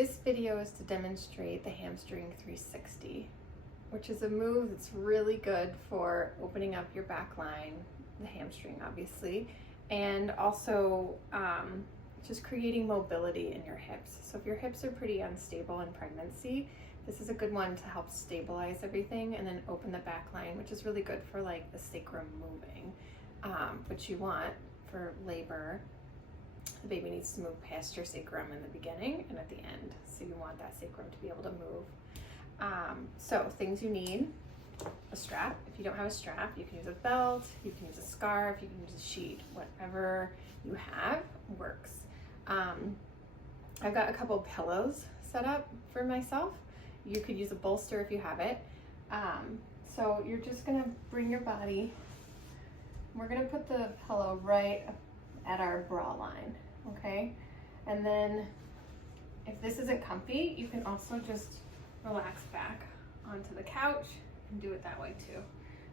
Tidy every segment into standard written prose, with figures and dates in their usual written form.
This video is to demonstrate the hamstring 360, which is a move that's really good for opening up your back line, the hamstring obviously, and also just creating mobility in your hips. So if your hips are pretty unstable in pregnancy, this is a good one to help stabilize everything and then open the back line, which is really good for like the sacrum moving, which you want for labor. The baby needs to move past your sacrum in the beginning and at the end. So you want that sacrum to be able to move. So things you need: a strap. If you don't have a strap, you can use a belt, you can use a scarf, you can use a sheet, whatever you have works. I've got a couple pillows set up for myself. You could use a bolster if you have it. So you're just gonna bring your body, we're gonna put the pillow right at our bra line, okay? And then if this isn't comfy, you can also just relax back onto the couch and do it that way too.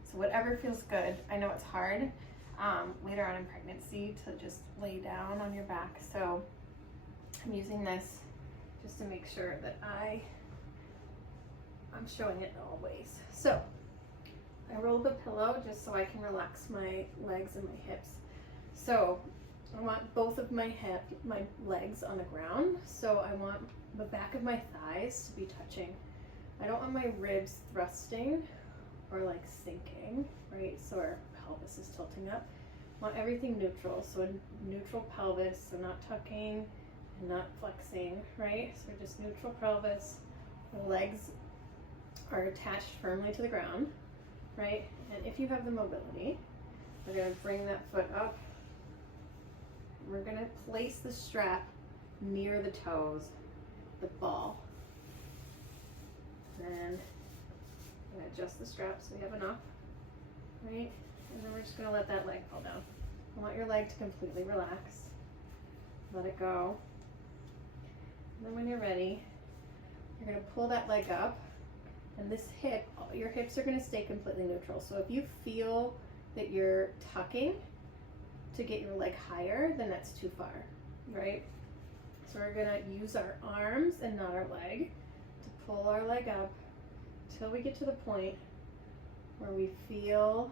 So whatever feels good. I know it's hard later on in pregnancy to just lay down on your back, so I'm using this just to make sure that I'm showing it all ways. So I roll the pillow just so I can relax my legs and my hips. So I want both of my legs on the ground. So I want the back of my thighs to be touching. I don't want my ribs thrusting or like sinking, right? So our pelvis is tilting up. I want everything neutral. So a neutral pelvis, so not tucking and not flexing, right? So just neutral pelvis. The legs are attached firmly to the ground, right? And if you have the mobility, we're gonna bring that foot up. We're gonna place the strap near the toes, the ball. Then we're gonna adjust the strap so we have enough, right? And then we're just gonna let that leg fall down. I want your leg to completely relax. Let it go. And then when you're ready, you're gonna pull that leg up, and this hip, your hips are gonna stay completely neutral. So if you feel that you're tucking to get your leg higher, then that's too far, right? So we're gonna use our arms and not our leg to pull our leg up till we get to the point where we feel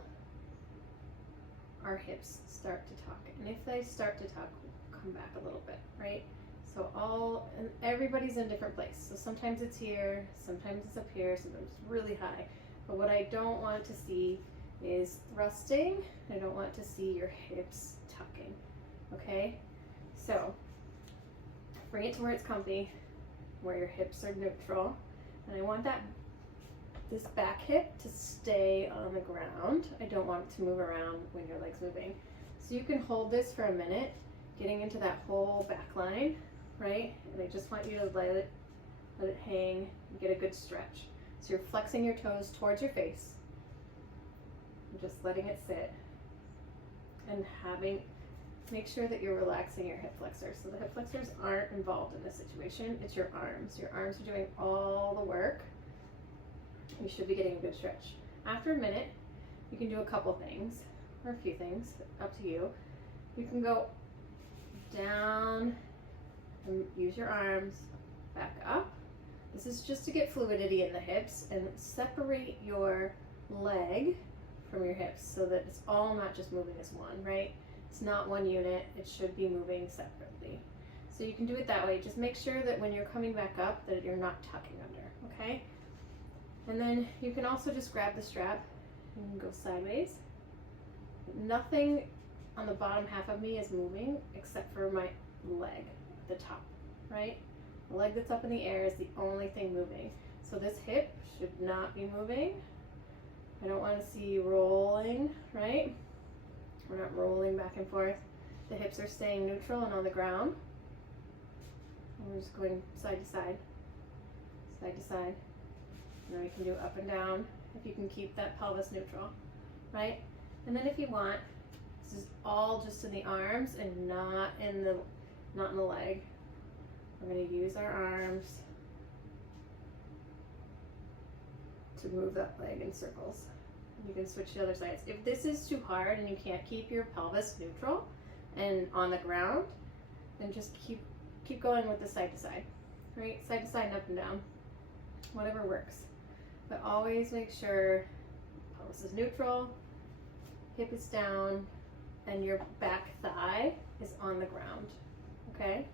our hips start to tuck. And if they start to tuck, come back a little bit, right? So and everybody's in a different place. So sometimes it's here, sometimes it's up here, sometimes it's really high. But what I don't want to see is thrusting. I don't want to see your hips tucking, okay? So bring it to where it's comfy, where your hips are neutral. And I want this back hip to stay on the ground. I don't want it to move around when your leg's moving. So you can hold this for a minute, getting into that whole back line, right? And I just want you to let it hang and get a good stretch. So you're flexing your toes towards your face, and just letting it sit, and make sure that you're relaxing your hip flexors. So the hip flexors aren't involved in this situation, it's your arms. Your arms are doing all the work. You should be getting a good stretch. After a minute, you can do a couple things, or a few things, up to you. You can go down and use your arms, back up. This is just to get fluidity in the hips and separate your leg from your hips so that it's all not just moving as one, right? It's not one unit, it should be moving separately. So you can do it that way. Just make sure that when you're coming back up that you're not tucking under, okay? And then you can also just grab the strap and go sideways. Nothing on the bottom half of me is moving except for my leg at the top, right? The leg that's up in the air is the only thing moving. So this hip should not be moving. I don't want to see you rolling, right? We're not rolling back and forth. The hips are staying neutral and on the ground. And we're just going side to side, side to side. And then we can do up and down if you can keep that pelvis neutral, right? And then if you want, this is all just in the arms and not in the leg. We're going to use our arms to move that leg in circles. You can switch to the other sides. If this is too hard and you can't keep your pelvis neutral and on the ground, then just keep going with the side to side. right? Side to side and up and down, whatever works. But always make sure pelvis is neutral, hip is down, and your back thigh is on the ground, okay?